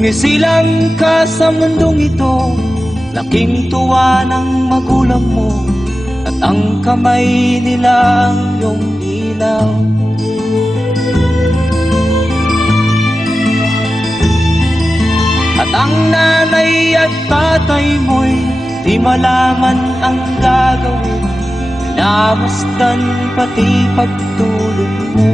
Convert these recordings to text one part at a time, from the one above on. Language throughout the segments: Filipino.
Kung isilang ka sa mundong ito, laking tuwa ng magulang mo, at ang kamay nila ang iyong ilaw. At ang nanay at tatay mo'y di malaman ang gagawin, pinamasdan pati pagtulog mo.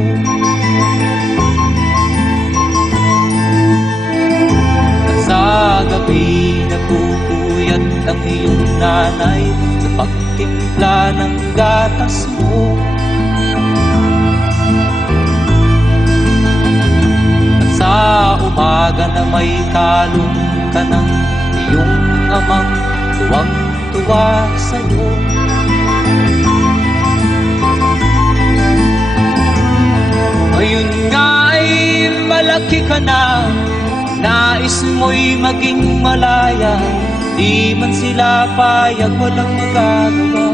At sa gabi nagpupuyat ang iyong nanay sa pagtimpla ng gatas mo. At sa umaga na may kalong ka ng iyong amang tuwang-tuwa sa'yo. Ngayon nga ay malaki ka na, nais mo'y maging malaya, di man sila payag, walang magagawa.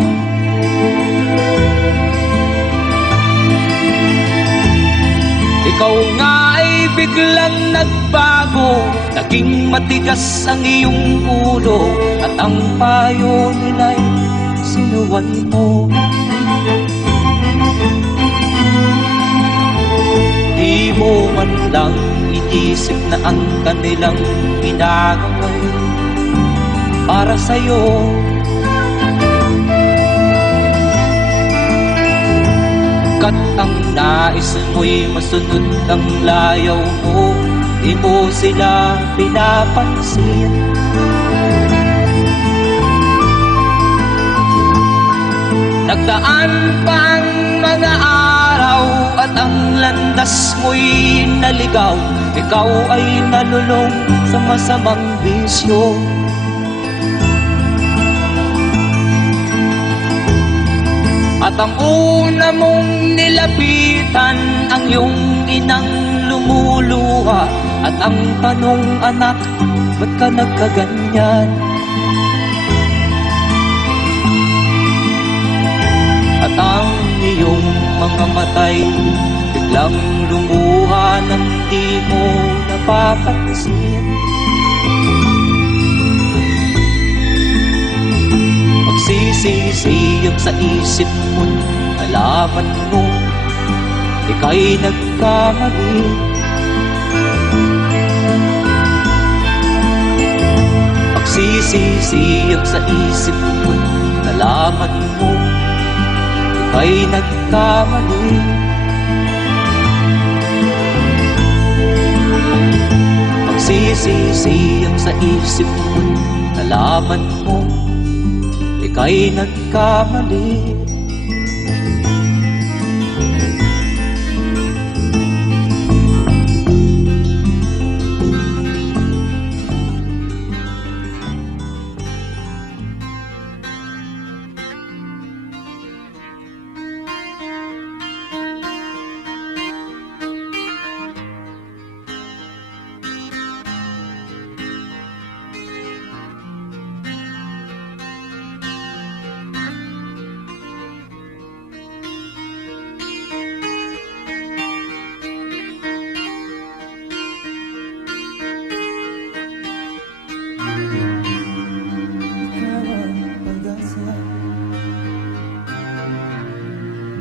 Ikaw nga ay biglang nagbago, naging matigas ang iyong ulo, at ang payo nila'y sinuwan mo. Di mo man lang inisip na ang kanilang ginagaway para sa'yo. Kat ang nais mo'y masunod ang layaw mo, di mo sila pinapansin. Nagdaan pa ang mga araw at ang landas mo'y naligaw, ikaw ay nalulong sa masamang bisyo. At ang una mong nilapitan ang iyong inang lumuluha, at ang tanong, anak, ba't ka nagkaganyan? At ang iyong mga matay biglang lumuha nang di mo napapansin. Magsisisiyag sa isip mo, alaman mo ika'y nagkamali. Magsisisiyag sa isip mo, alaman mo ika'y nagkamali. Magsisisiyag sa isip mo, alaman mo ika'y nagkamali.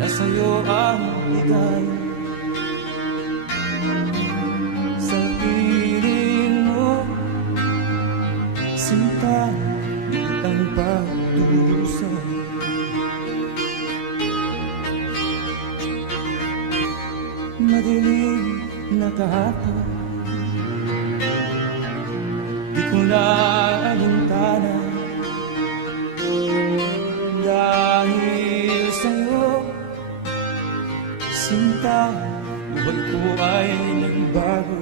Nasa'yo ang ligaya, sa piling mo, sinta ang pagtusan. Madilim na kahapon, di ko na alintana, dahil sa'yo, sinta, buhay ko ay nagbago.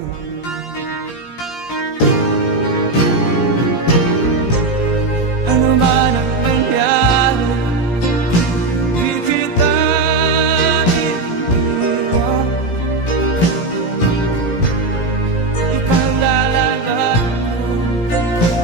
Ano man ang mangyari, di kita iniwan. Ipaglalagay ko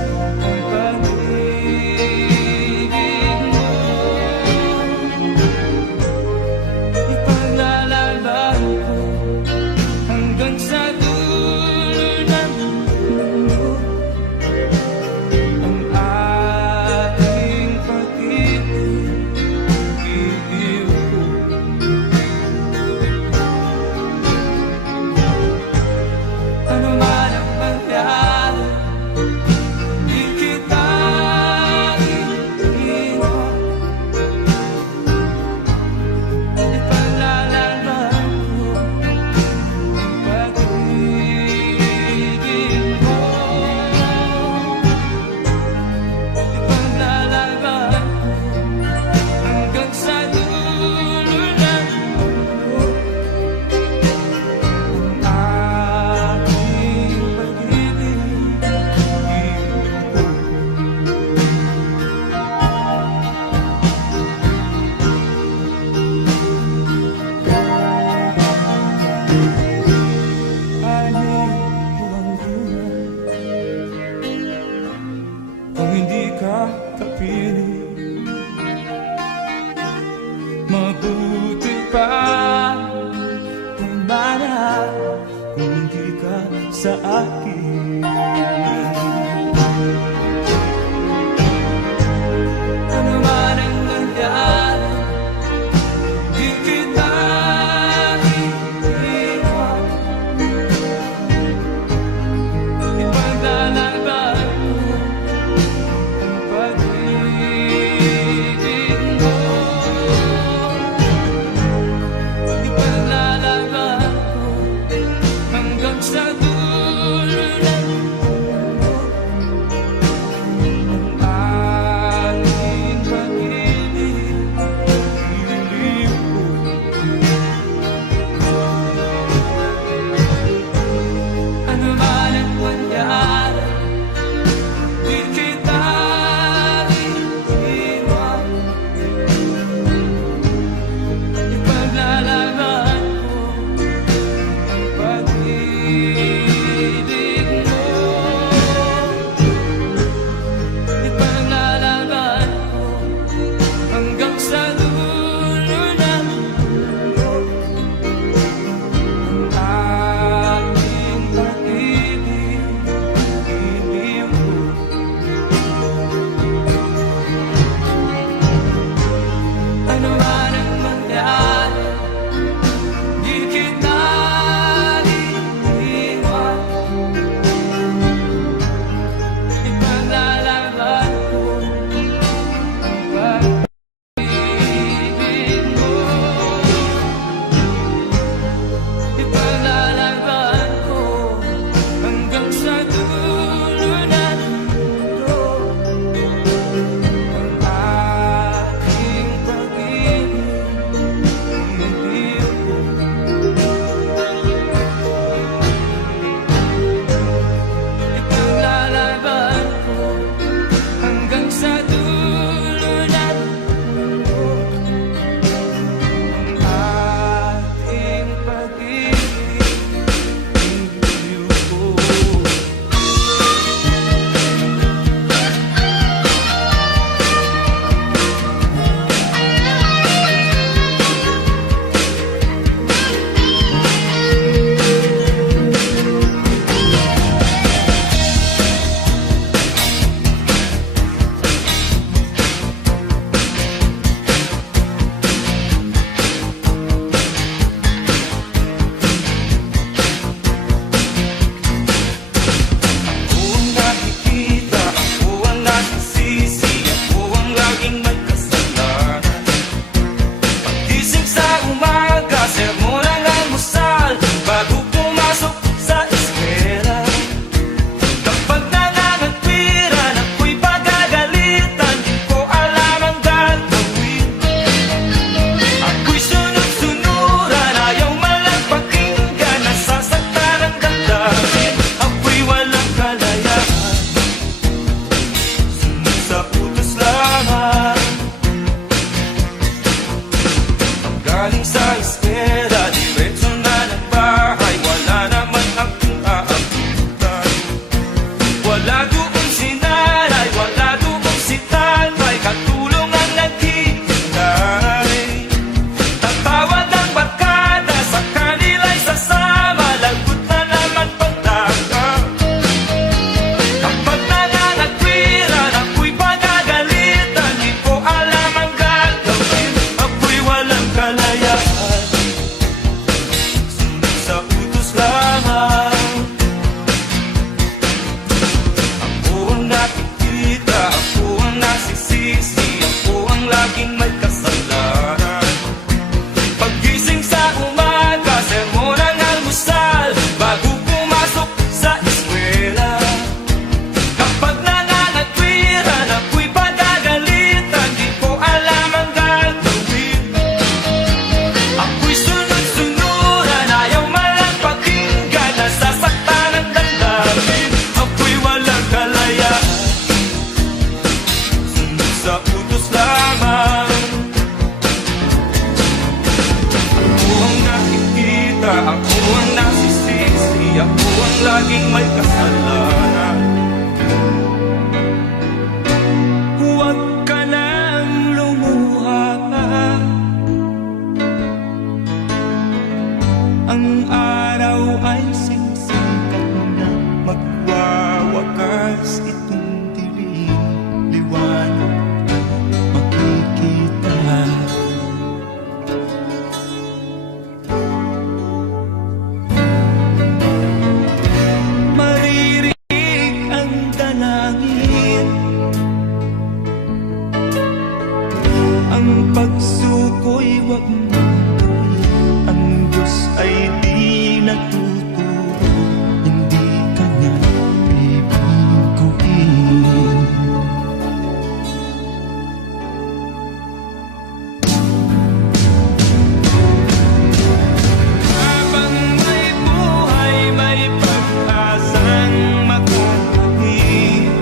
Wala doon si nanay, wala doon si tatay, katulong ang naghihintay. Tatawad ang barkada, sa kanila'y sasama, lagot na naman pagdaka. Kapag nangangatwiran, ako'y pagagalitan, di ko alam ang gagawin, ako'y walang kalayaan. Sunod sa utos lamang. Laging may kasalanan. Paggising sa umaga, sermon ang almusal, bago pumasok sa eskwela. Kapag nangangatwiran, ako'y pagagalitan, di ko alam ang gagawin. Ako'y sunod-sunuran, ayaw malang pakinggan, nasasaktan ang damdamin, ako'y walang kalayaan. Sunod sa utos lamang. Ako ang nasisisi, ako ang laging may kasalanan. Huwag ka nang lumuha pa, ang araw ay sisikat na, magwawakas itong dilim, liwanag makikita. Ang pagsuko'y wag mong gawin, ang Diyos ay di natuturo, hindi ka niya bibiguin. Habang may buhay, may pag-asang makakawin,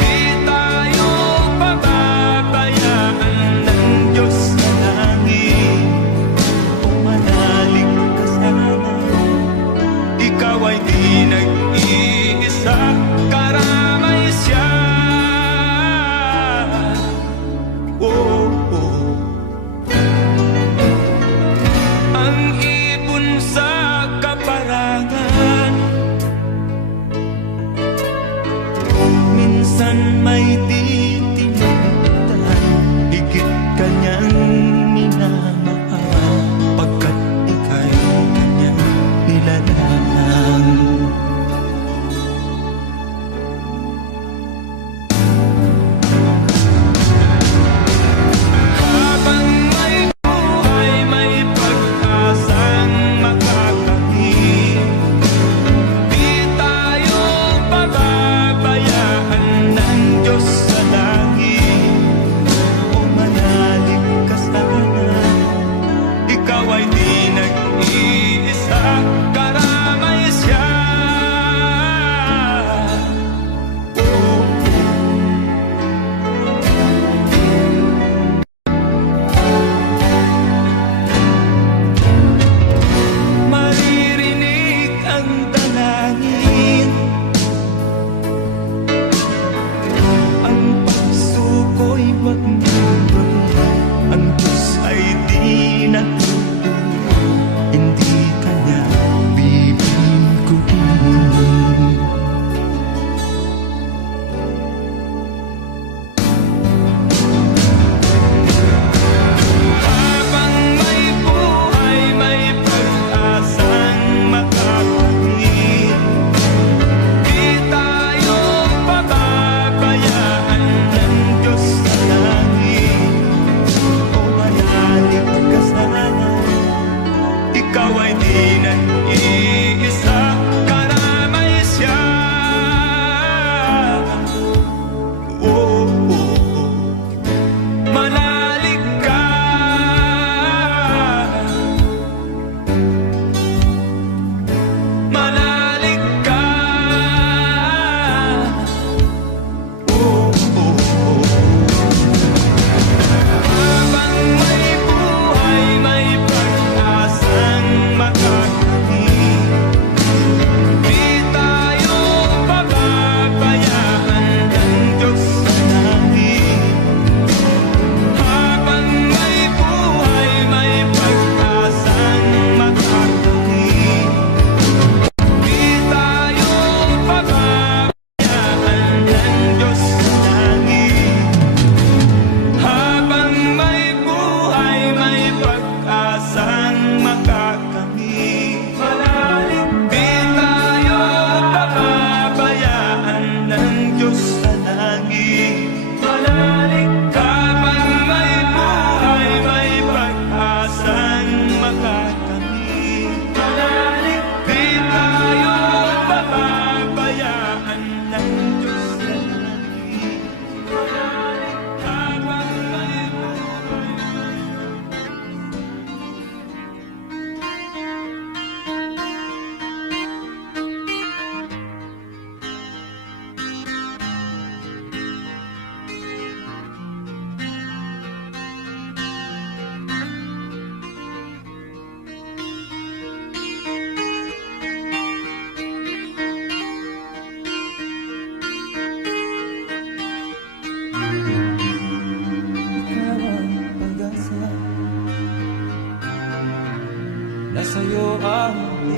di tayo pababayaan ng Diyos sa langit. Pumanalig ka sana, ikaw ay di nag-iisa, karamay siya. Oh, oh. Ang ibon sa kaparangan, minsan may di tinagdan, higit kanyang minamahal, pagkat ika'y kanyang nilalang. Habang may buhay, may pag-asang makakahit, di tayo pababayaan ng Diyos sa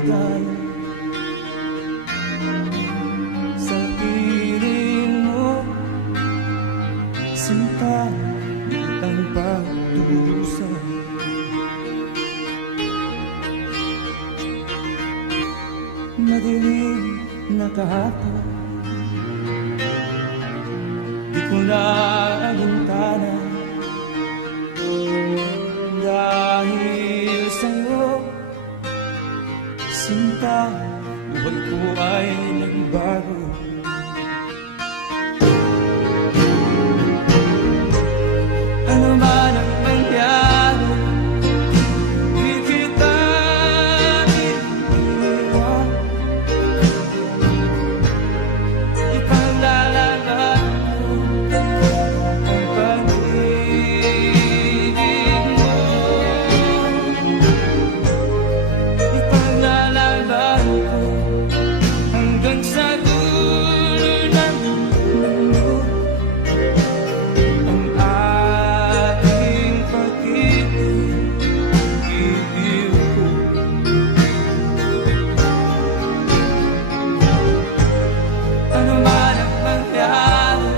tayo sa piling mo, sinta ang pagdurusa. Madilim na kahapon, di ko na alintana, dahil sa'yo, sinta, buhay ko ay nagbago. Ano man ang mangyari, di kita iiwan. Ipaglalaban ko ang pag-ibig mo. Ipaglalaban ko hanggang sa dulo ng mundo ang ating pag-ibig ko. Ano man ang mangyari,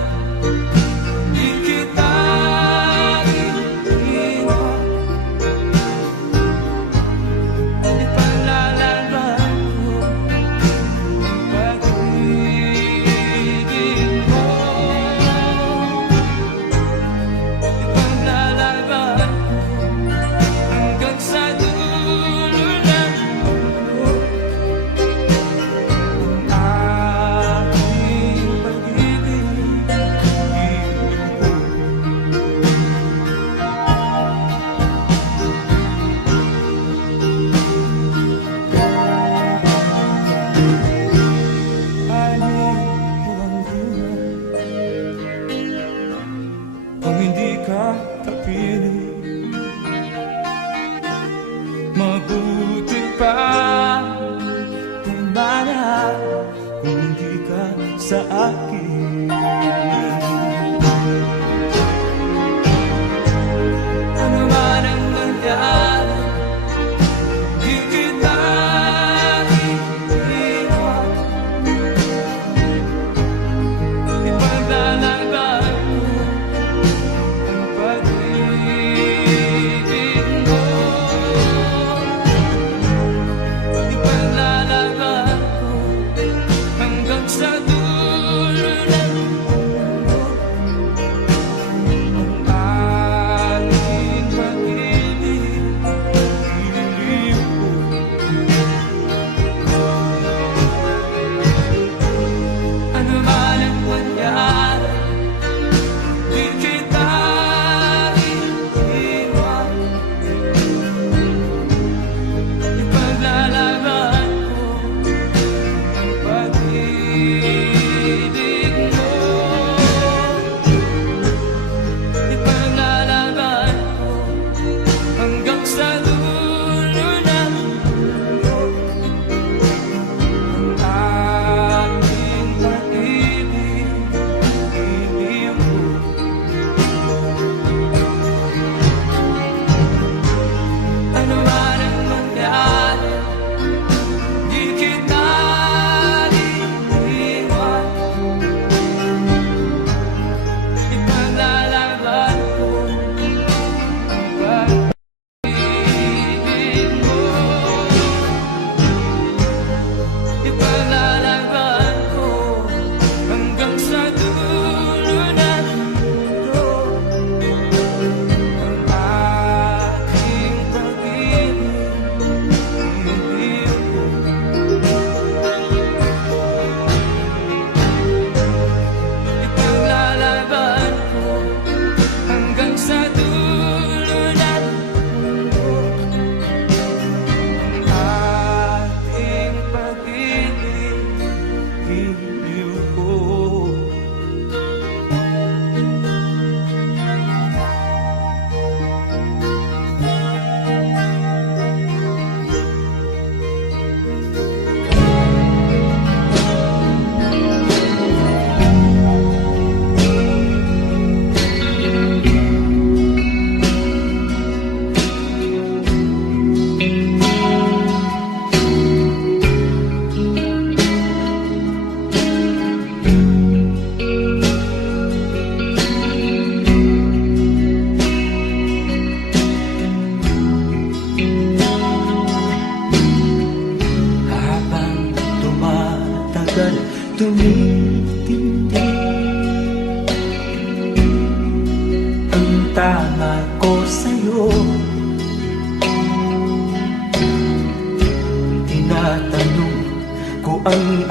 di kita iiwan. Ipaglalaban ko ang pag-ibig mo. Ipaglalaban ko hanggang sa dulo ng mundo ang ating pag-ibig ko. Ano po ang buhay kung hindi ka kapiling? Mabuti pa kumana kung hindi ka sa akin. Ano man ang mangyari, di kita iiwan. Ipaglalaban ko ang pag-ibig mo. Ipaglalaban ko hanggang sa dulo ng mundo ang ating pag-ibig ko. Ano man ang mangyari, di kita iiwan. Ipaglalaban ko ang pag-ibig mo. Ipaglalaban ko hanggang sa dulo ng mundo ang ating pag-ibig.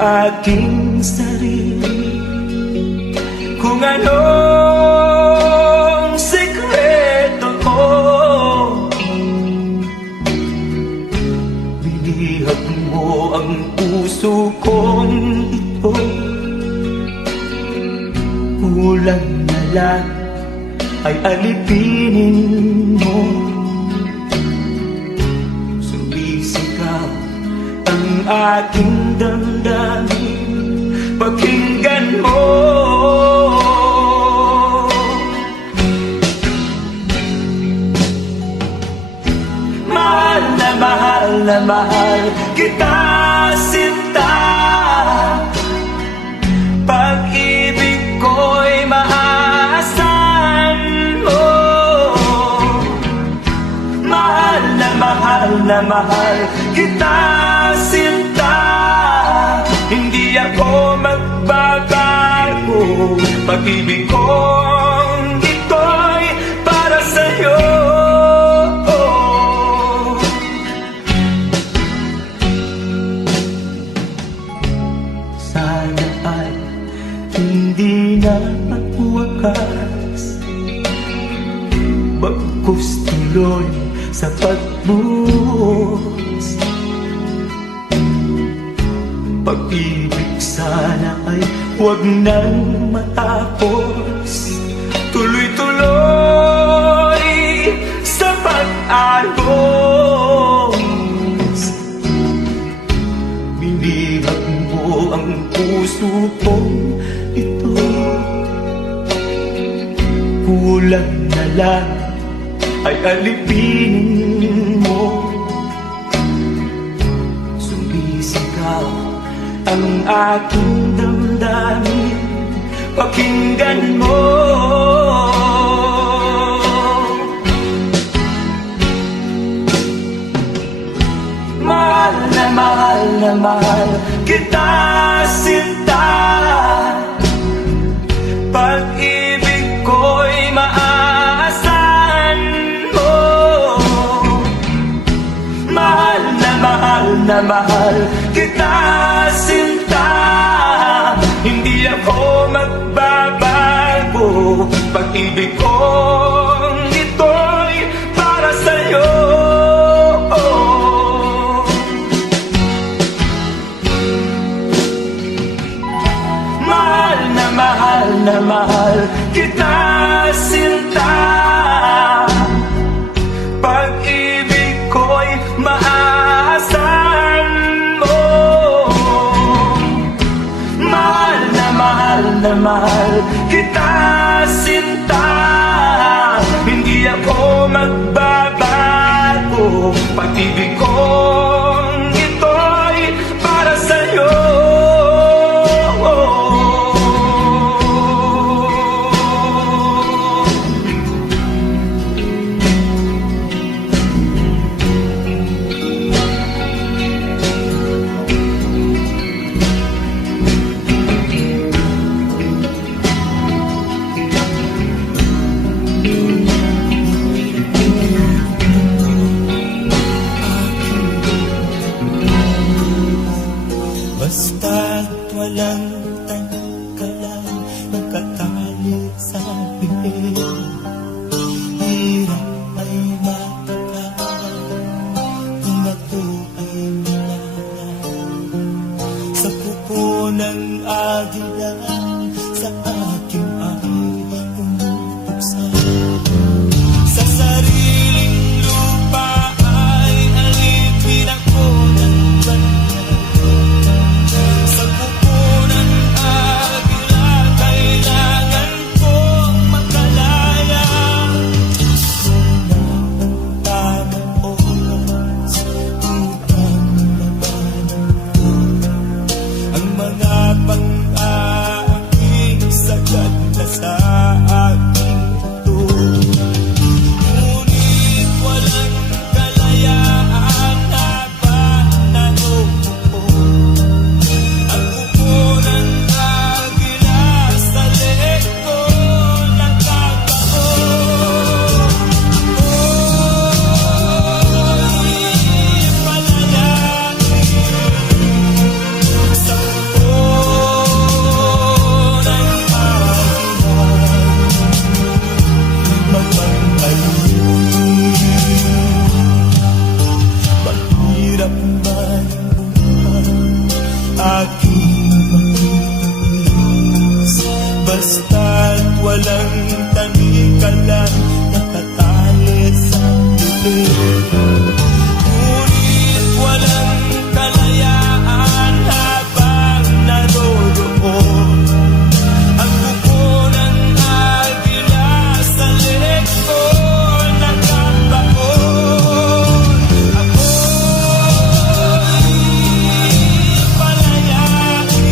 aking sarili kung anong sikreto ko. Binihag mo ang puso kong ito, kulang na lang ay alipinin mo. Sumisigaw ang aking damdamin, pakinggan mo. Mahal na mahal kita, sinta. Pag-ibig ko'y maaasahan mo. Mahal na mahal kita, sinta. Hindi ako magbabago. Pag-ibig kong ito'y para sa'yo. Sana ay hindi na magwakas, bagkus tuloy sa pagbuhos. Pag-ibig sana ay huwag nang matapos, tuloy-tuloy sa pag-agos. Binihag mo ang puso kong ito, kulang na lang ay alipinin mo. Sumisigaw ang aking damdamin, pakinggan mo. Mahal na mahal kita, sinta. Pag-ibig ko'y maaasahan mo. Mahal na mahal kita, sinta. Hindi ako magbabago. Pag-ibig kong ito'y para sa'yo. Mahal na mahal kita, sinta. Pag-ibig ko'y maaasahan mo. Mahal na mahal kita, sinta. Hindi ako magbabago. Pag-ibig kong ito'y para sa'yo. Basta't walang tangkalan, magkatali sa bibig. Hirap ay matagal, tumato ay malaman. Sa pupo ng agila, sa akin ay pumupuksan. Sa sariling lupa ay alipin ako ng banal. Mga pang-aakit Basta't walang tanikalang natatali sa bibig. Ngunit walang kalayaan habang naroroon ang buko ng agila sa leeg ko nakabaon. Ako'y palayain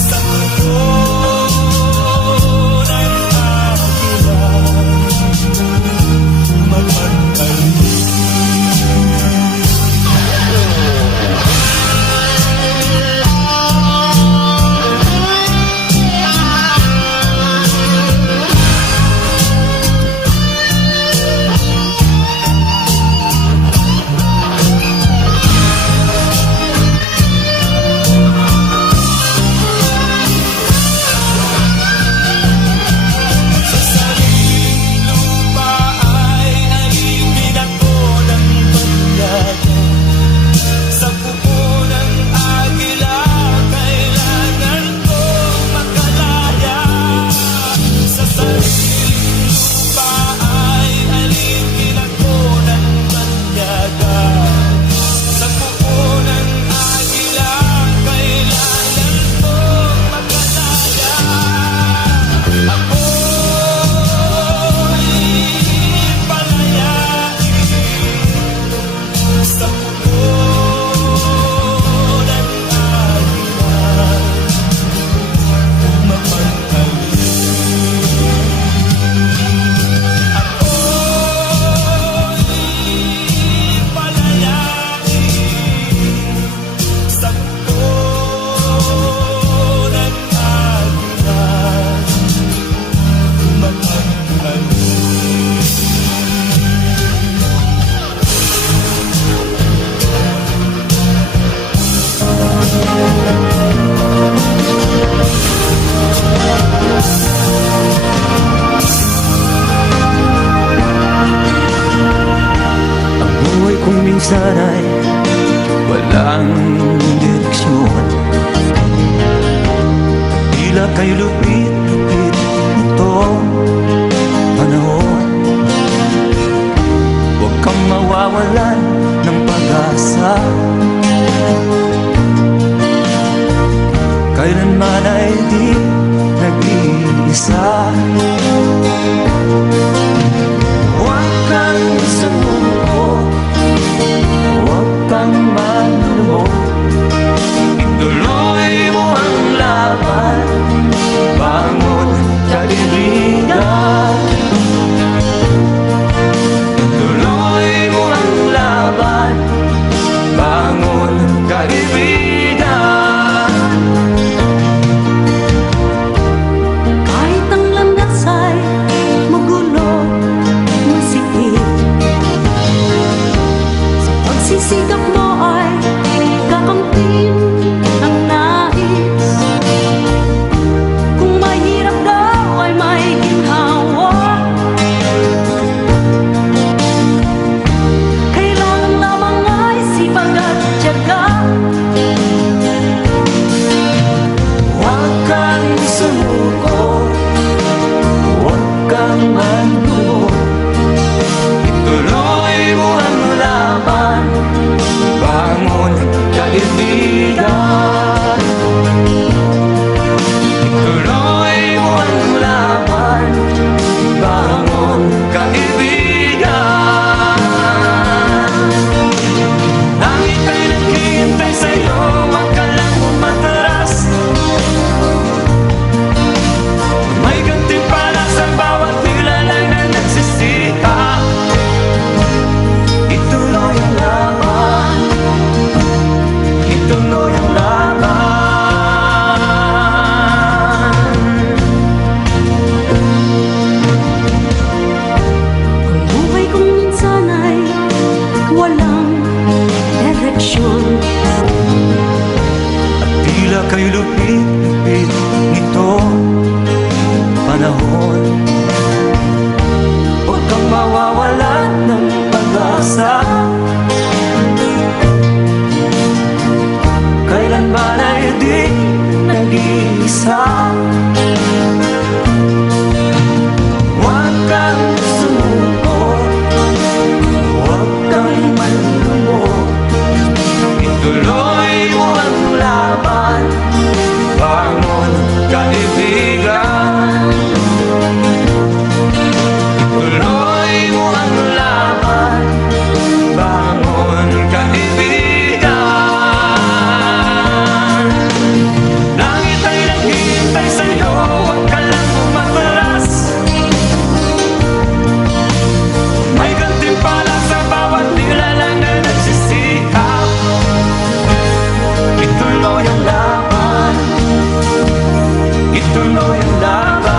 sa buko ng agila, mapagkalit. Sa sariling lupa ay alipin ako ng banyaga. Sa buko ng agila kailangan kong makalaya. Sa sariling lupa ay alipin ako ng banyaga. Sa buko ng agila kailangan kong makalaya. Ako'y palayain sa buko ng agila, mapagkalit. Ako'y palayain sa buko ng agila, mapagkalit. Ang buhay kong minsan ay walang direksyon. Tila kay lupit-lupit itong panahon. Huwag kang mawawalan ng pag-asa. Kailanman ay di nag-iisa. Huwag kang sumuko, huwag kang manlulumog. Ituloy mo ang laban, bangon kaibigan. Ituloy mo ang laban, bangon kaibigan. Kahit ang landas isa. Huwag kang sumuko, huwag kang malulungkot. Ituloy mo ang laban, bangon kaibigan. Ituloy mo ang laban, bangon kaibigan. Langit ay naghihintay sa'yo, huwag ka lang umatras. May gantimpala sa bawat nilalang na nagsisikap. Ituloy ang laban, ituloy ang laban.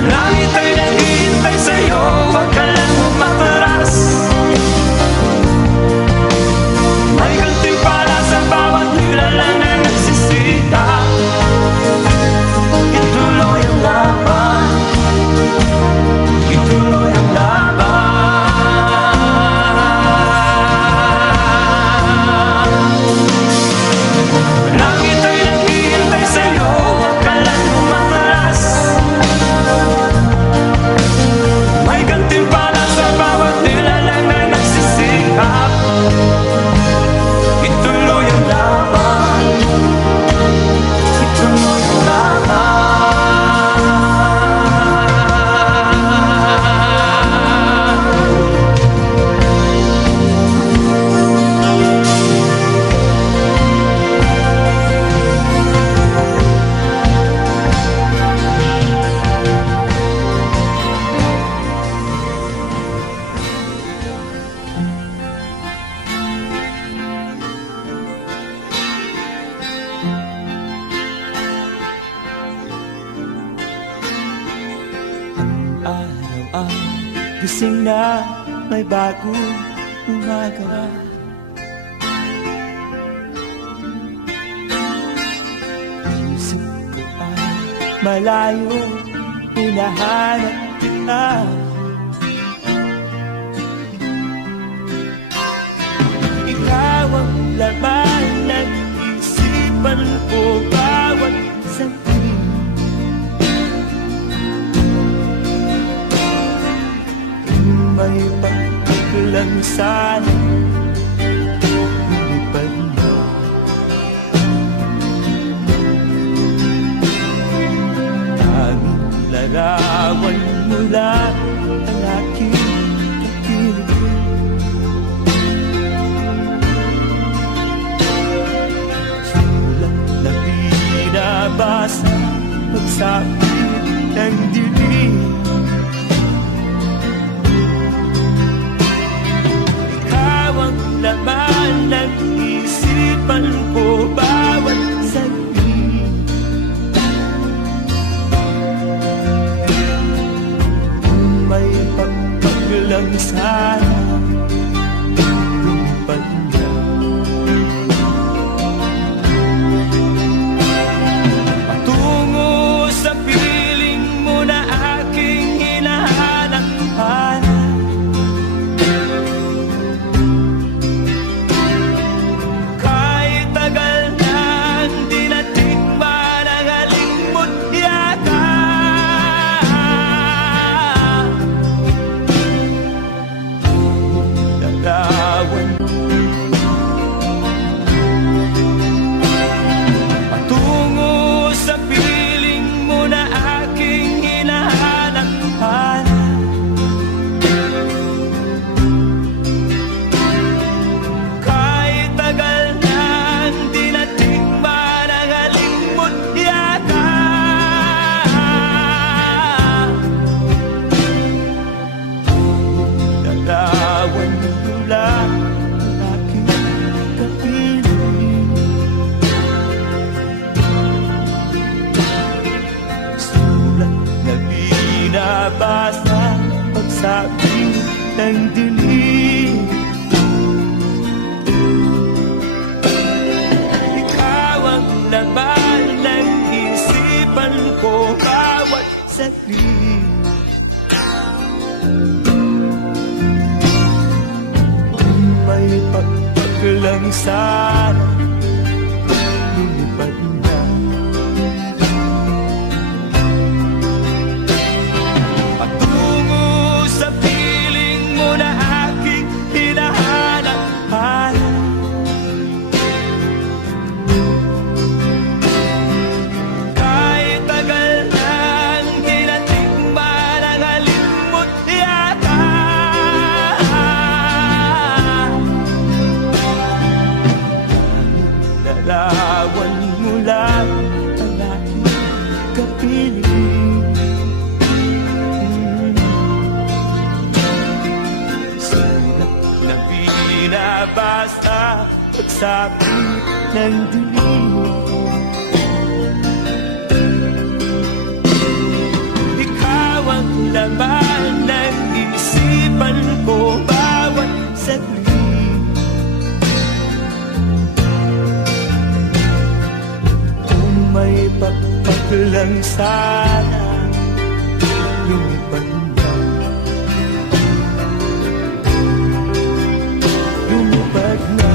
Langit ay naghihintay sa'yo, huwag ka lang umatras. May gantimpala sa bawat nilalang na nagsisikap. Ituloy ang laban, ituloy ang laban. Langit ay naghihintay sa'yo, huwag ka lang umatras. May gantimpala sa bawat nilalang na nagsisikap. Ituloy ang laban, ituloy ang laban. Araw ang gising na may bagong umaga. Isip ko ay malayo, hinahanap kita. Ikaw ang laman ng isipan ko bawat sandali. May pagkaklang sana lumipad na. Tanging larawan mo lang ang aking kapiling. Sulat na binabasa pagsabi ng dilim. Laman ng isipan ko bawat saglit. May pagpaglang sana lumipad na. Patungo sa piling mo na aking hinahanap-hanap. Patungo sa piling mo na aking hinahanap-hanap. Kahit tagal nang di natikman ang halimot yata. Larawan mo lang ang aking kapiling. Sulat na binabasa pagsabi ng dilim. Ikaw ang laman ng isipan ko bawat saglit. May pagpag lang sana lumipad na. Patungo sa piling mo na aking hinahanap-hanap. Kahit tagal nang di natikman ang halimot yata. Larawan mo lang ang aking kapiling. Sulat na binabasa pagsapit ng dilim. Ikaw ang laman ng isipan ko bawat saglit. May pagpag lang sana lumipad na. Lumipad na.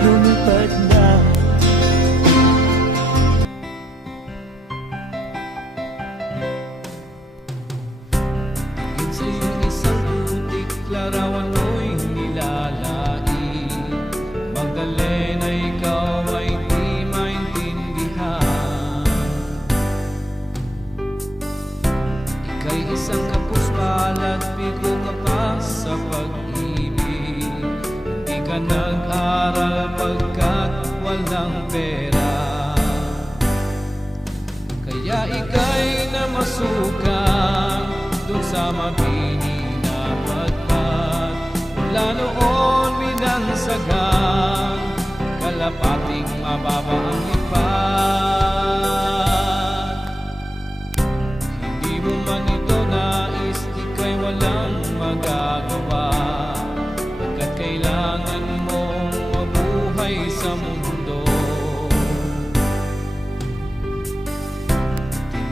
Lumipad na. Sa'yo isang putik larawan mo'y nilalait. Magdalena, ikaw ay di maintindihan. Ika'y isang kapos palad, bigo ka pa sa pag-ibig. Di ka nag-aral pagkat walang pera. Kaya ika'y namasukan dun sa mabini na patpat. Mula noon binansagan, kalapating mababa ang lipad. Hindi mo man ito nais, ika'y walang magagawa. Pagkat kailangan mong mabuhay sa mundo.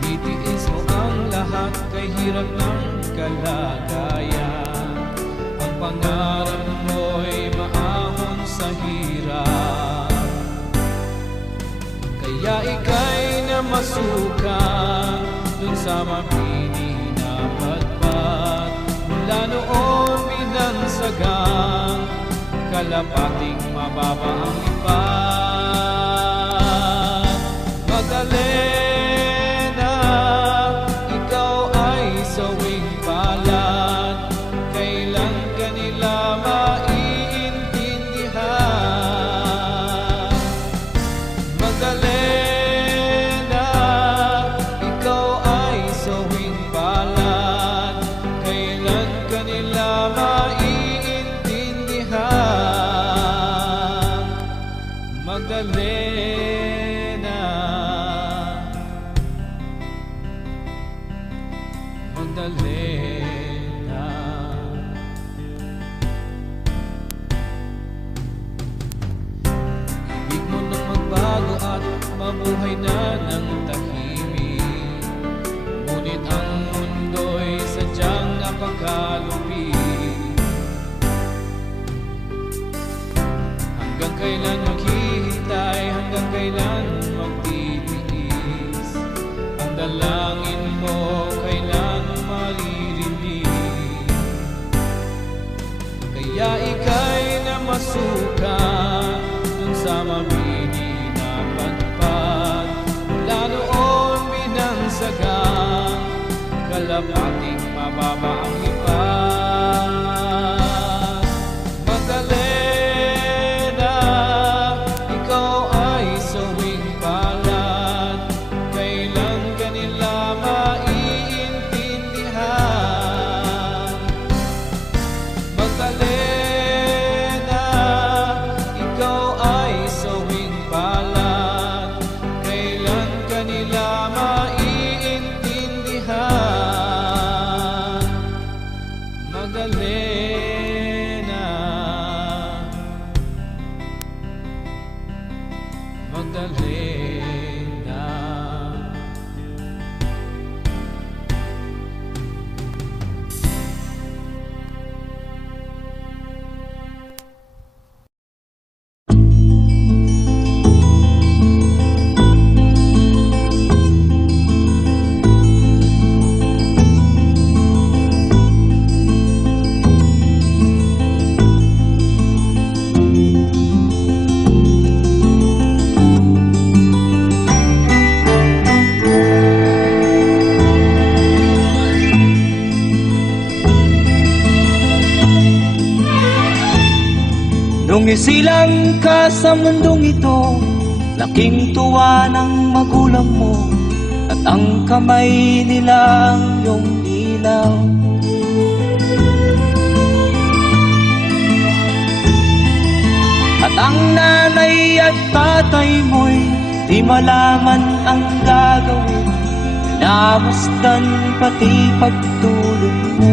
Tinitiis mo ang lahat kay hirap ng kalagayan. Ang pangarap mo'y maahon sa hirap. Kaya ika'y namasukan dun sa mabini na patpat. Mula noon binansagan, kalapating mababa ang lipad. Magdalena, ikaw ay sawing palad. Kailan ka nila maiintindihan? Magdalena, ikaw ay sawing palad. Kailan ka nila maiintindihan? Magdalena, Magdalena. Ibig mo nang magbago at mabuhay na ng tahimik. Ngunit ang mundo'y sadyang napakalupit. Hanggang kailan maghihintay, hanggang kailan magtitiis? Ang dalangin mo kailan maririnig? Kaya ika'y namasukan dun sa mabini na patpat. Mula noon binansagan, kalapating mababa ang lipad. Magdalena, ikaw ay sawing palad. Kailan ka nila maiintindihan? Magdalena, ikaw ay sawing palad. Kailan ka nila maiintindihan? Magdalena, Magdalena. Nung isilang ka sa mundong ito, laking tuwa ng magulang mo, at ang kamay nila ang iyong ilaw. At ang nanay at tatay mo'y di malaman ang gagawin, namasdan pati pagtulog mo.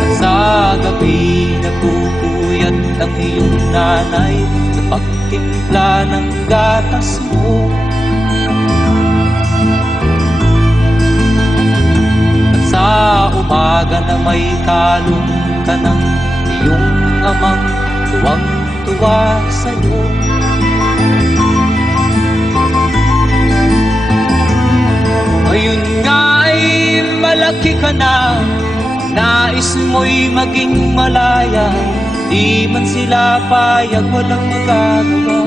At sa gabi nagpupuyat ang iyong nanay sa pagtimpla ng gatas mo. At sa umaga na may kalong ka ng iyong amang tuwang-tuwa sa'yo. Ngayon nga ay malaki ka na, nais mo'y maging malaya, di man sila payag, walang magagawa.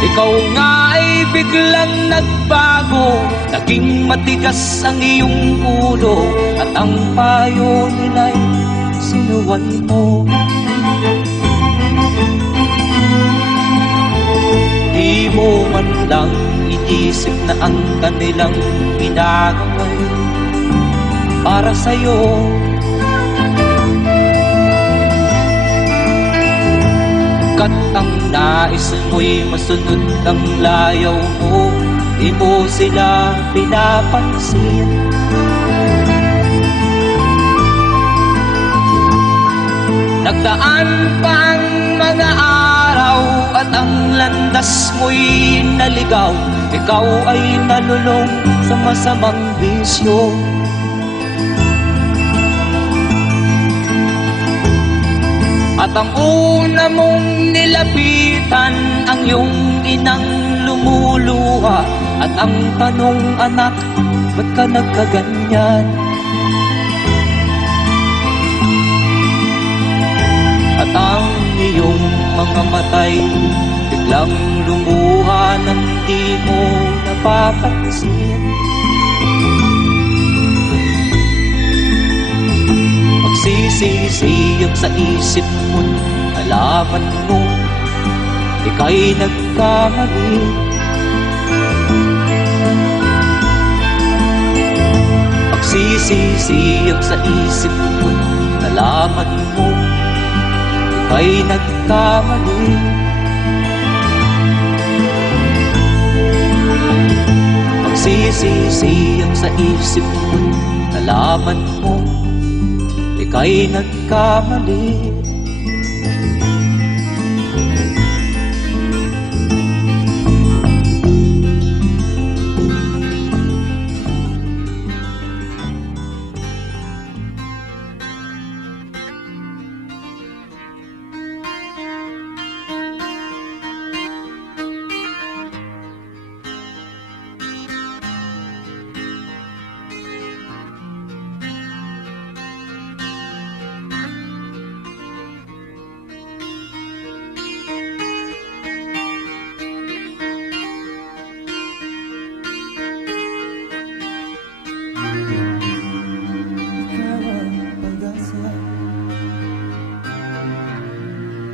Ikaw nga ay biglang nagbago, naging matigas ang iyong ulo, at ang payo nila'y sinuwan mo. Di mo man lang inisip na ang kanilang ginagaway para sa'yo. Kat ang nais mo'y masunod ang layaw mo, di mo sila pinapansin. Nagdaan pa ang mga araw at ang landas mo'y naligaw, ikaw ay nalulong sa masamang bisyo. At ang una mong nilapitan ang iyong inang lumuluha, at ang tanong, anak, ba't ka nagkaganyan? At ang iyong mga matay biglang lumuha nang di mo napapansin. Magsisisiyag sa isip mo, alaman mo, ika'y nagkamali. Magsisisiyag sa isip mo, alaman mo, ika'y nagkamali. Magsisisiyag sa isip mo, alaman mo, ika'y nagkamali.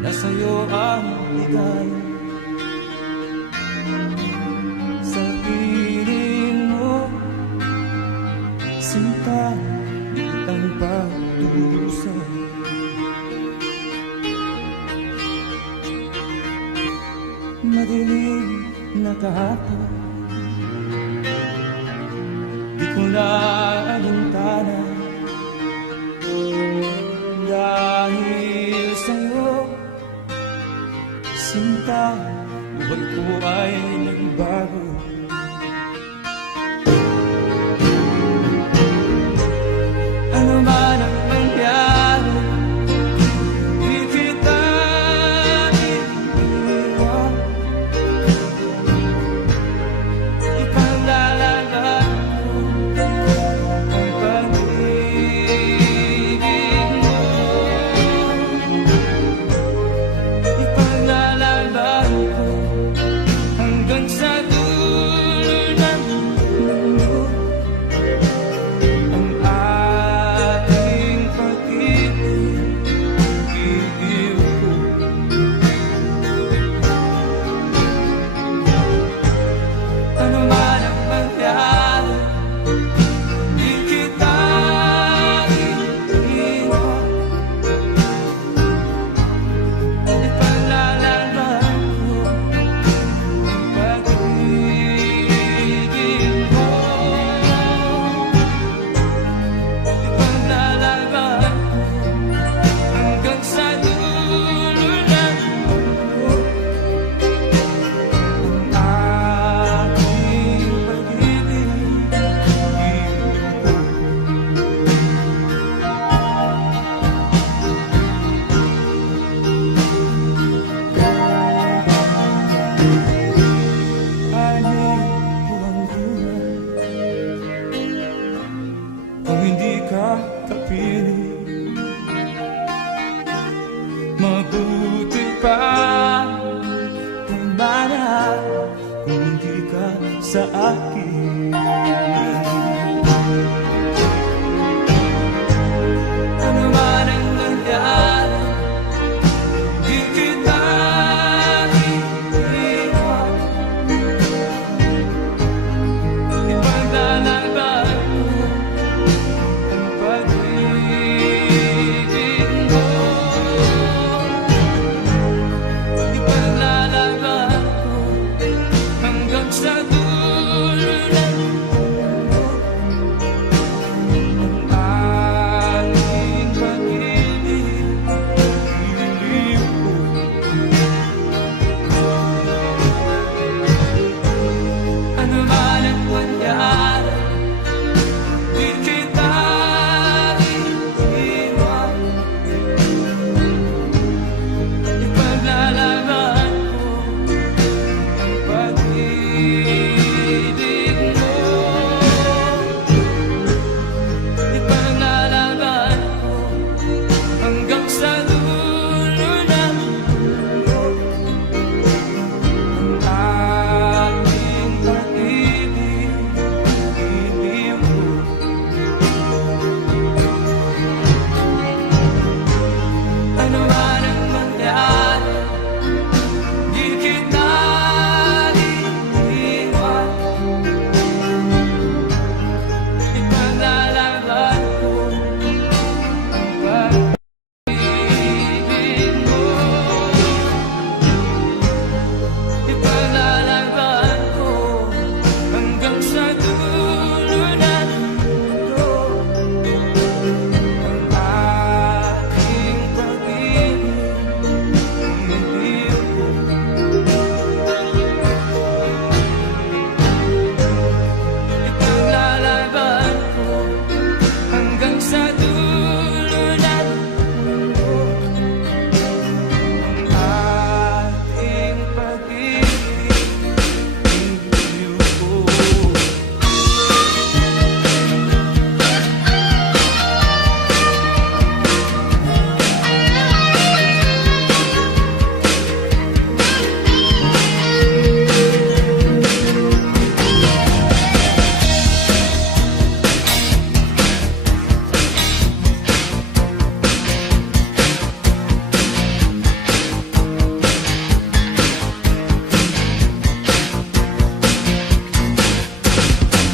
Nasa'yo ang ligaya, sa piling mo, sinta ang pagtusan. Madilim na kahapon, di ko na alintana, dahil sa'yo, sinta, buhay ko ay nagbago. Ano man ang mangyari, di kita iniwan. Ipaglalagay ko ang pag-ibig mo. Ipaglalagay ko hanggang sa dulo. kung di ka sa akin. Ano man ang nangyari, di kita iiwan. Ipaglalaban ko ang pag-ibig mo. Ipaglalaban ko hanggang sa dulo ng mundo ang ating pag-ibig. Ililiw ko. Ano man ang mangyari, di kita iiwan. Ipaglalaban ko ang pag-ibig mo. Ipaglalaban ko hanggang sa dulo ng mundo ang ating pag-ibig. Ililiw ko. Ano man ang mangyari, di kita iiwan. Ipaglalaban ko ang pag-ibig mo. Ipaglalaban ko hanggang sa dulo ng mundo ang ating pag-ibig. Ililiw ko. Ipaglalaban ko hanggang sa dulo ng mundo ang ating pag-ibig. Ililiw ko.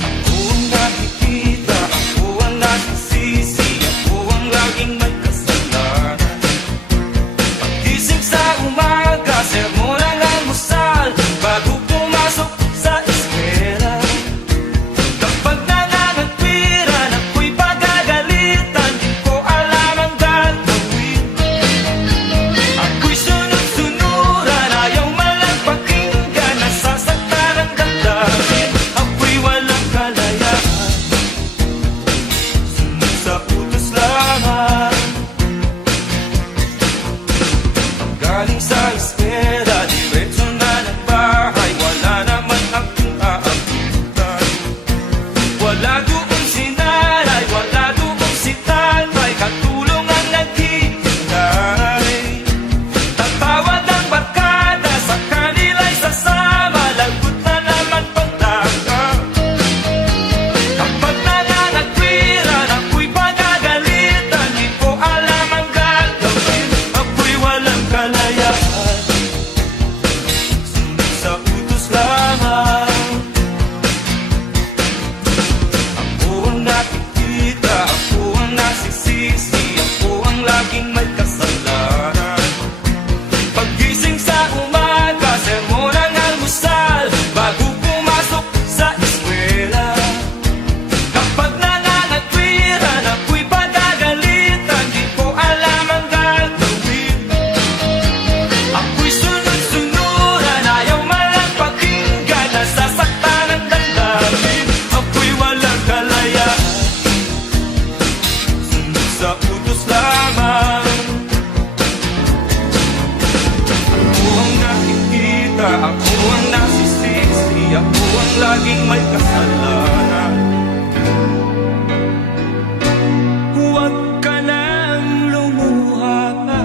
Ako ang nakikita, ako ang nasisisi, ako ang laging may kasalanan. Paggising sa umaga, sermon ang almusal, bago pumasok sa eskwela. Kapag nangangatwiran, ako'y pagagalitan, di ko alam ang gagawin. Ako'y sunod-sunuran, ayaw malang pakinggan, nasasaktan ang damdamin. Ako'y walang kalayaan, sunod sa utos lamang. Galing sa eskwela, diretso na ng bahay, wala naman akong aabutan. Wala doon si nanay, wala doon si tatay, katulong ang naghihintay. Tatawad ang barkada, sa kanila'y sasama, lagot na naman pagtaka. Kapag nangangatwiran, ako'y pagagalitan, di ko alam ang gagawin. Ako'y walang kalayaan, sunod sa utos lamang. Ako ang nakikita, ako ang nasisisi, ako ang laging may kasalanan. Paggising sa umaga, sermon ang almusal, bago pumasok sa eskwela. Kapag nangangatwiran, ako'y pagagalitan, di ko alam ang gagawin. Ako'y sunod-sunuran, ayaw malang pakinggan, nasasaktan ang damdamin. Ako'y walang kalayaan, sunod sa utos lamang. Ako ang nakikita, ako ang nasisisi, ako ang laging may kasalanan. Huwag ka nang lumuha pa,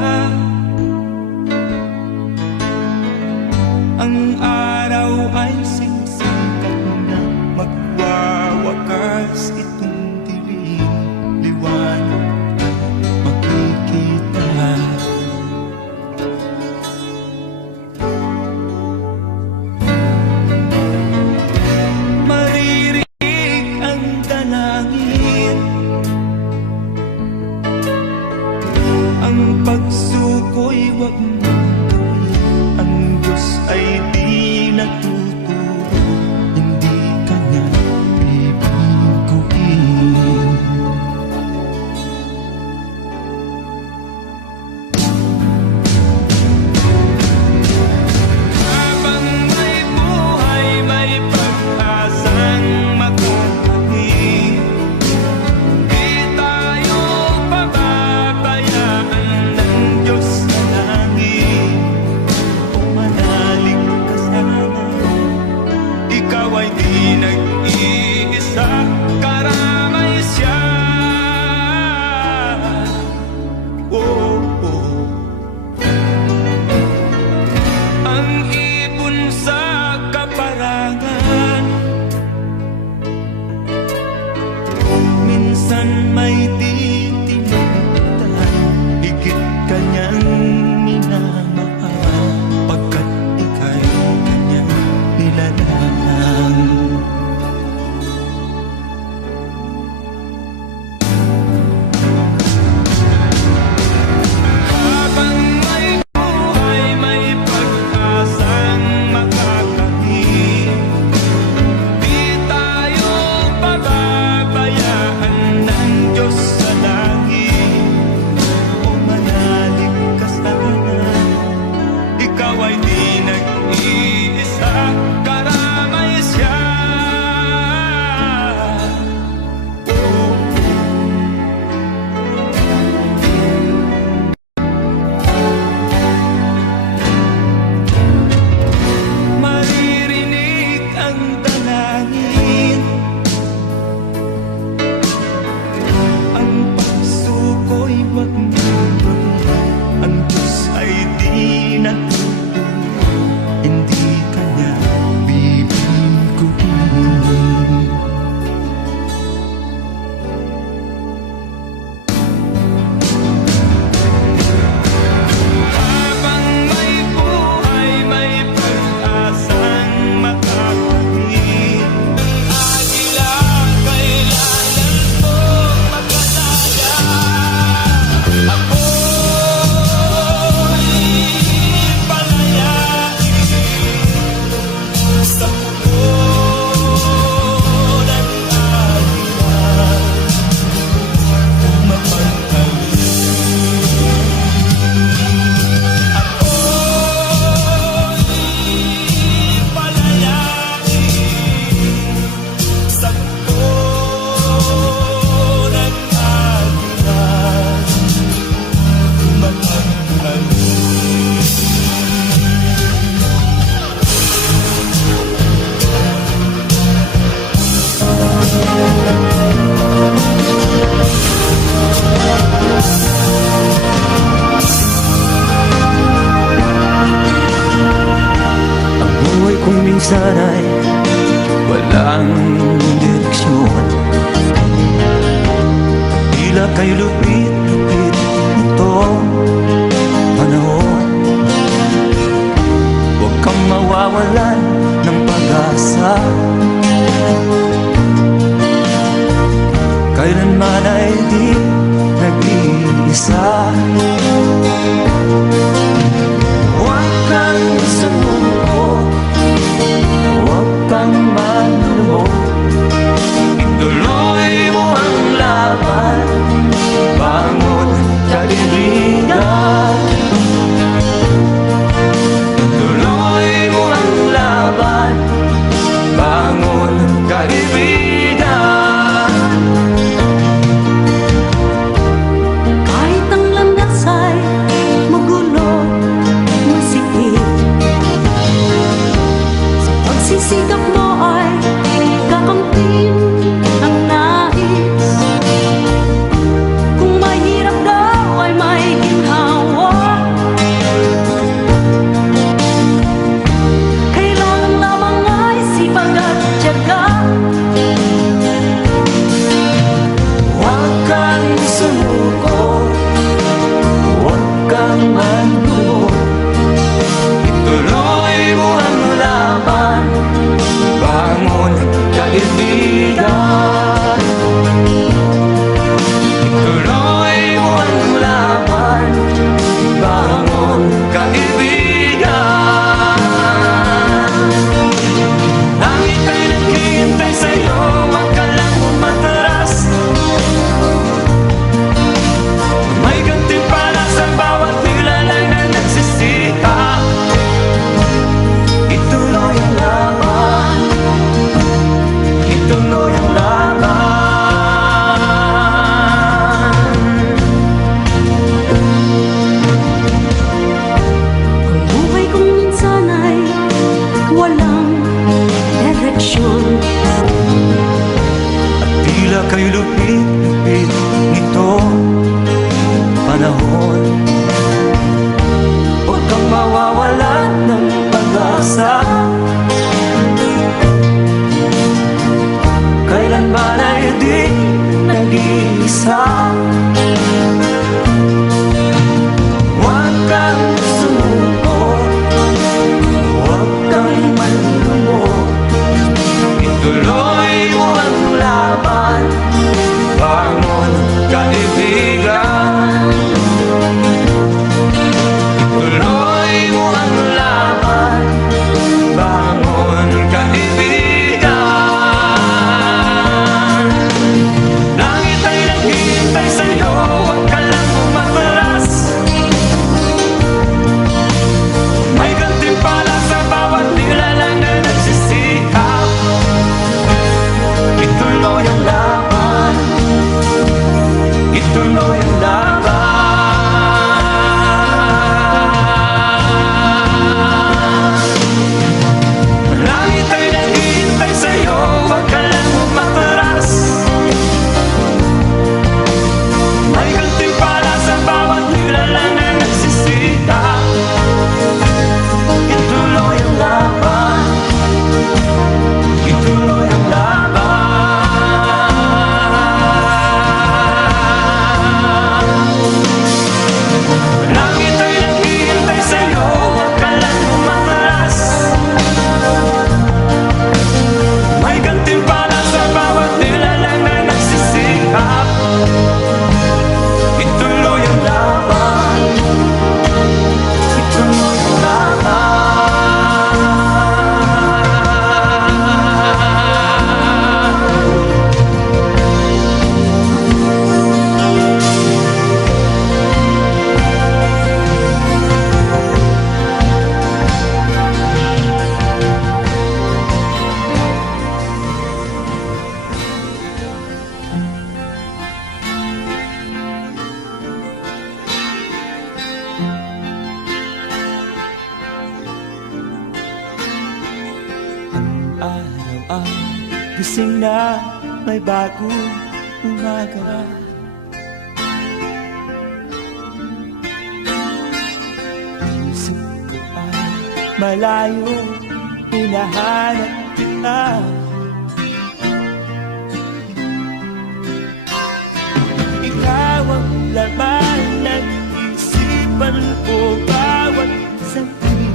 ang araw araw ay sisikat na, magwawakas itong dilim, liwanag makikita. Maririnig ang dalangin, ang pagsuko'y wag mong gawin. Ang Diyos ay di natuturo, hindi Kanya bibiguin. Habang may buhay, may pag-asang makakahin. Di tayo pababayaan ng Diyos sa langit. Kung manalig ka sana, ikaw ay di nag-iisa, karamay siya. Oh, oh. Ang ibon sa kaparangan, minsan may di tinundan, higit kanyang minamahal, pagkat ika'y kanyang nilalang. Habang may buhay, may pag-asang makakahin. Di tayo pababayaan ng Diyos sa langit. Kung manalig ka sana, ikaw ay di nag-iisa, karamay siya. Oh, maririnig ang dalangin, ang pagsuko'y wag mong gawin. Ang Diyos ay di natuturo, hindi Kanya bibiguin. Habang may buhay, may pag-asang makakahin. Agila, kailangan mo magkasaya. Ako'y palayain sa puno ng agila, mapaghalin. Ako'y palayain sa puno ng agila, mapaghalin. Ang buhay kong minsan ay walang direksyon, tila kay lupit-lupit itong panahon. Huwag kang mawawalan ng pag-asa, kailanman ay di nag-iisa. Huwag kang sumuko, huwag kang manlumok, ituloy mo ang laban, bangon kaibigan. Ituloy mo ang laban, bangon kaibigan. Kahit ang landas ay magulo, masikip, sa pagsisikap mo ay kakamtin ang nais. Kung mahirap daw ay may ginhawa, kailangan lamang direksyon. At tila kay lupit-lupit nito panahon. Huwag kang mawawalan ng pag-asa. Kailanman ay di nag-iisa. Huwag kang sumuko, huwag kang malulungkot. Ituloy mo ang laban, bangon kaibigan. Ituloy mo ang laban, bangon kaibigan. Langit ay naghihintay sa'yo, huwag ka lang umatras. May gantimpala sa bawat nilalang na nagsisikap. Ituloy ang laban, ituloy ang laban. Langit ay naghihintay sa'yo, huwag ka lang umatras. May gantimpala sa bawat nilalang na nagsisikap. Ituloy ang laban, ituloy ang laban. Langit ay naghihintay sa'yo, huwag ka lang umatras. May gantimpala sa bawat nilalang na nagsisikap. Ituloy ang laban, ituloy ang laban. Araw ay gising na may bagong umaga. Isip ko ay malayo, hinahanap kita. Ikaw ang laman ng isipan ko bawat sandali.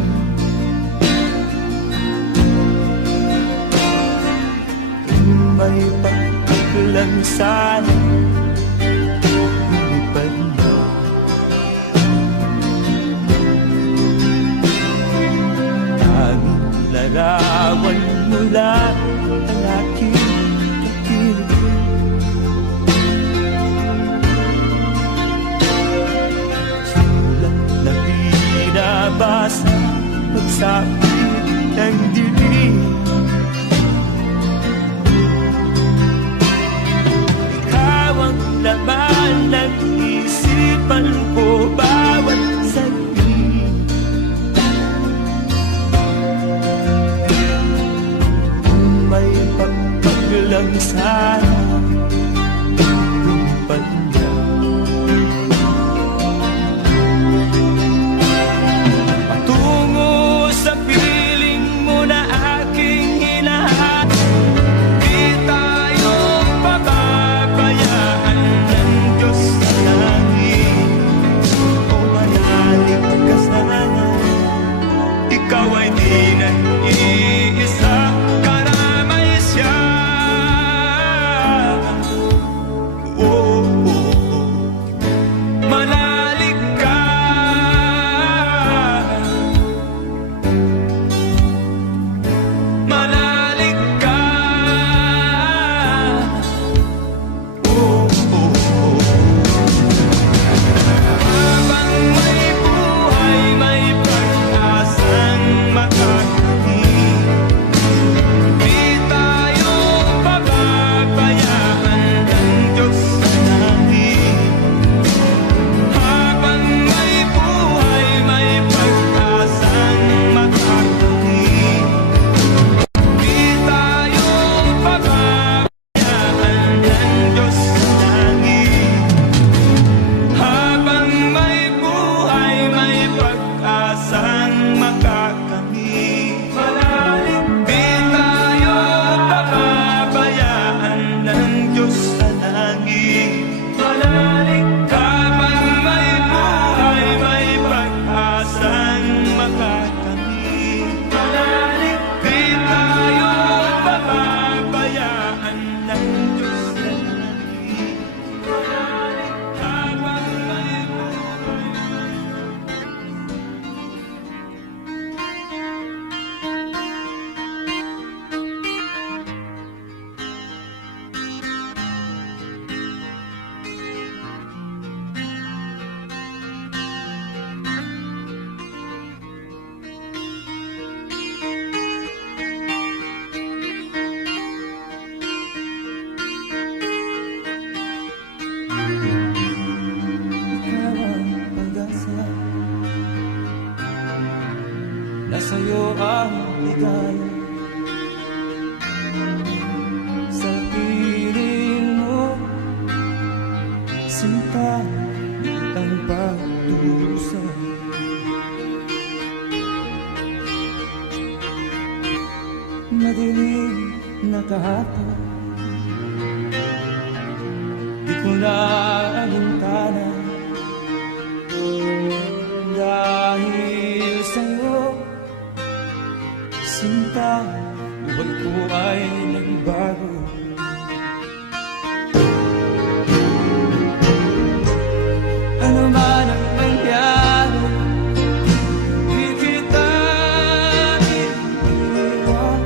May pagkaklang sana lumipad na. Tanging larawan mo lang ang aking kakilig. Sulat na binabasa pagsapit ng dilim. Laman ng isipan ko bawat sandali. May pagpaglang sana lumipad na. Patungo sa piling mo na aking hinahanap. Di tayo pababayaan ng Diyos sa langit. O manalig ka sana, ikaw ay di nag-iisa, karamay siya. dilim na kahapon, di ko na alintana. Dahil sa'yo, sinta, buhay ko ay nagbago. Ano man ang mangyari, di kita iiwan.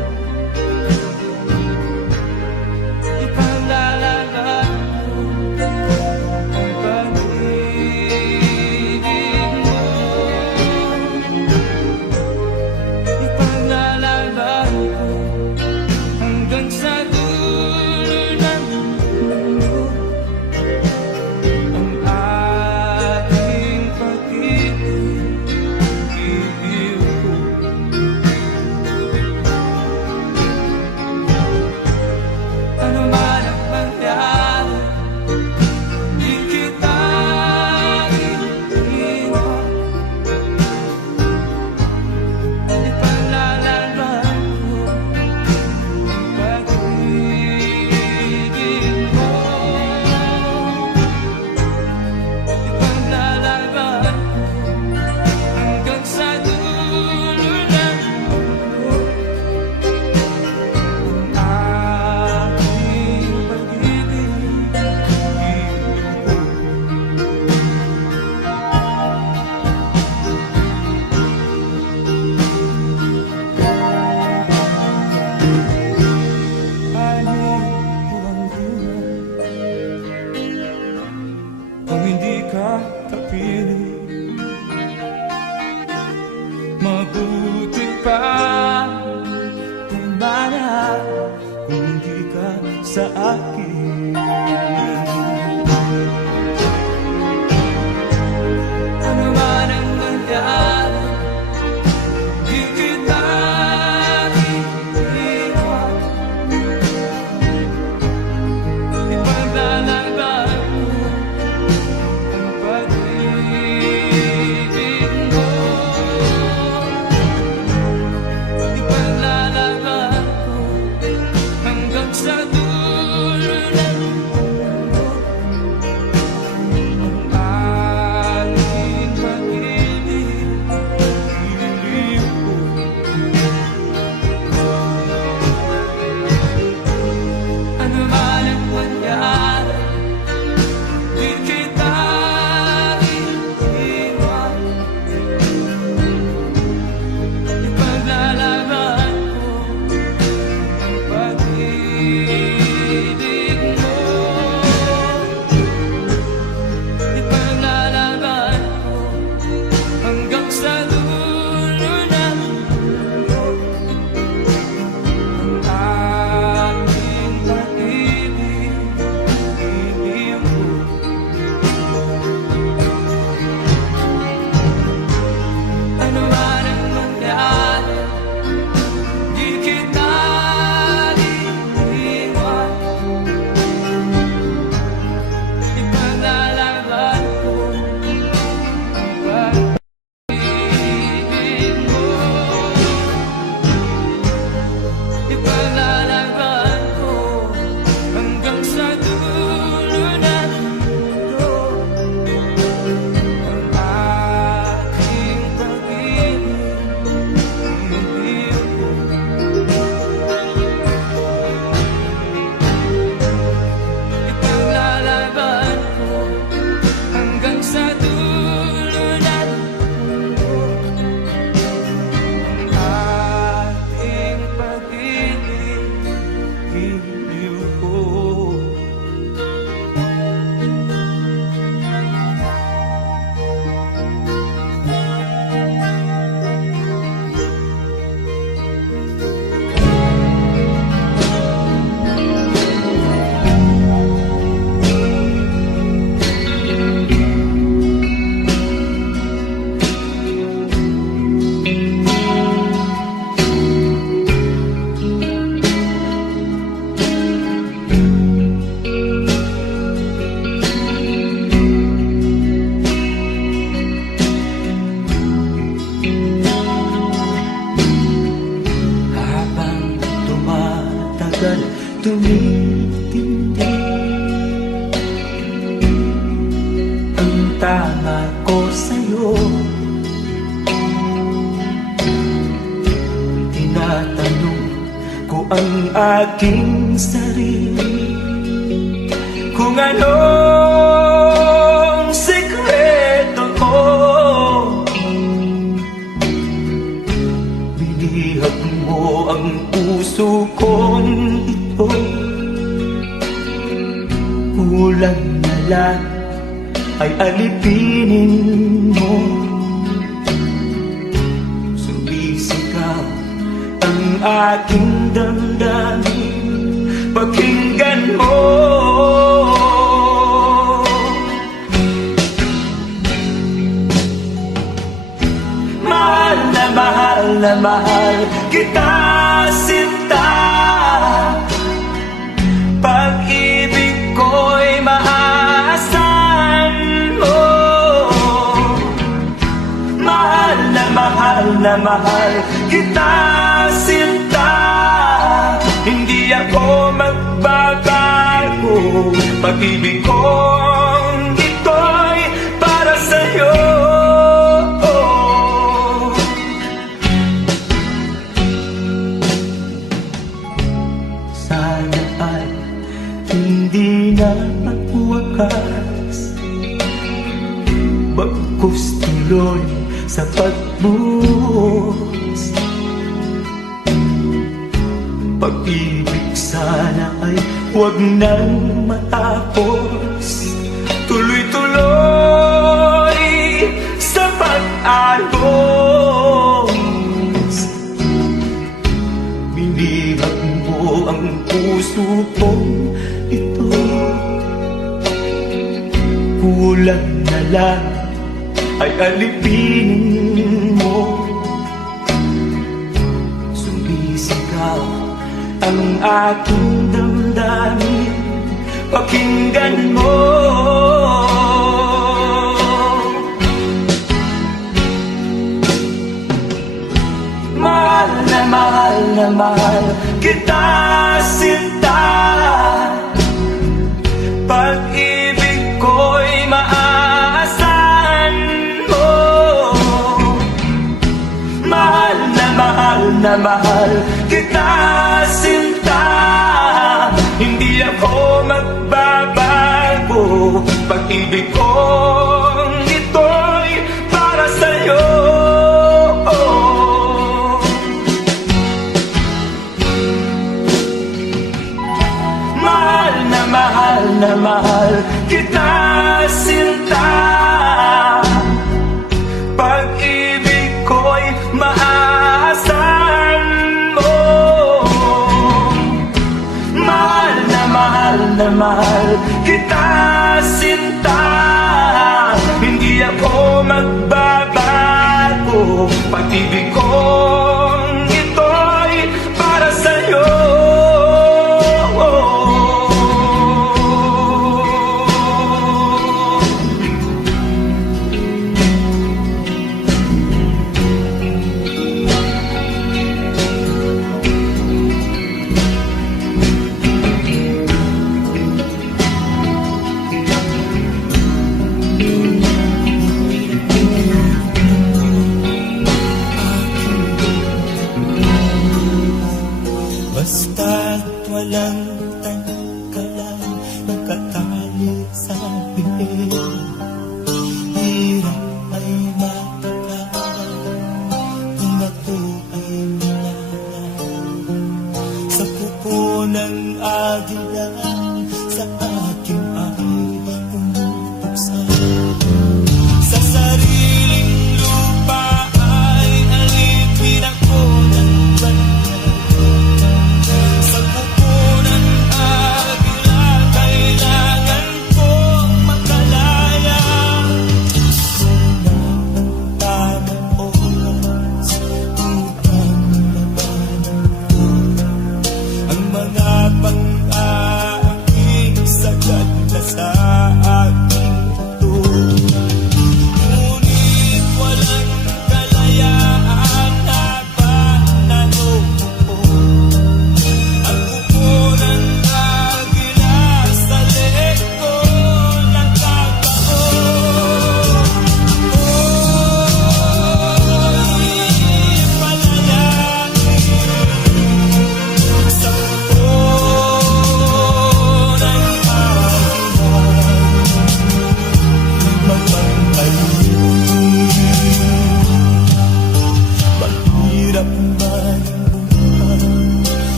Ipanglalaban ko ang pag-ibig mo. Ipanglalaban ko hanggang sa dulo ng mundo ang ating pag-ibig ko. Ano man ang mangyari, di kita iiwan. Ipanglalaban ko ang pag-ibig mo. Ipanglalaban ko hanggang sa dulo ng mundo ang ating pag-ibig ko. Ano ko ang buhay kung hindi ka kapiling? Mabuti pa kumana kung hindi ka sa akin. Ano man ang mangyari, di kita iiwan. Ipanglalaban ko ang pag-ibig mo. Ipanglalaban ko hanggang sa dulo ng mundo agad tumitindi. Ang tama ko sa'yo, tinatanong ko ang aking sarili kung anong sekreto ko. Binihag mo ang puso kong ito, kulang na lang ay alipinin mo. Sumisigaw ang aking damdamin, pakinggan mo. Mahal na mahal na mahal kita, sinta. Pag-ibig ko'y maaasahan mo. Mahal na mahal kita, sinta. Hindi ako magbabago. Pag-ibig kong ito'y para sa'yo. Sana ay hindi na magwakas, bagkus tuloy sa pagbuhos. Pag-ibig sana ay huwag nang matapos, tuloy-tuloy sa pag-agos. Binihag mo ang puso kong ito, kulang na lang ay alipinin mo. Sumisigaw ang aking damdamin, pakinggan mo. Mahal na mahal kita, sinta. Pag-ibig ko'y maaasahan mo. Mahal na mahal kita, sinta. Hindi ako magbabago. Pag-ibig kong ito'y para sa'yo. Mahal na mahal kita, sinta. Pag-ibig ko'y maaasahan mo. Mahal na mahal kita, sinta. Hindi ako magbabago. Pag-ibig kong ito'y para sa'yo. Basta't walang tangkalan, magkatali sa bibig. Hirap ay matagal, tumato ay malaman. Sa pupo ng agila, sa akin ay pumupuksan. Sa sariling lupa ay alipin ako ng banyan. Sa pupunan agila, kailangan kong makalaya. Sana ang tamang oras upang labanan ko ang mga pang-aaral.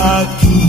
aking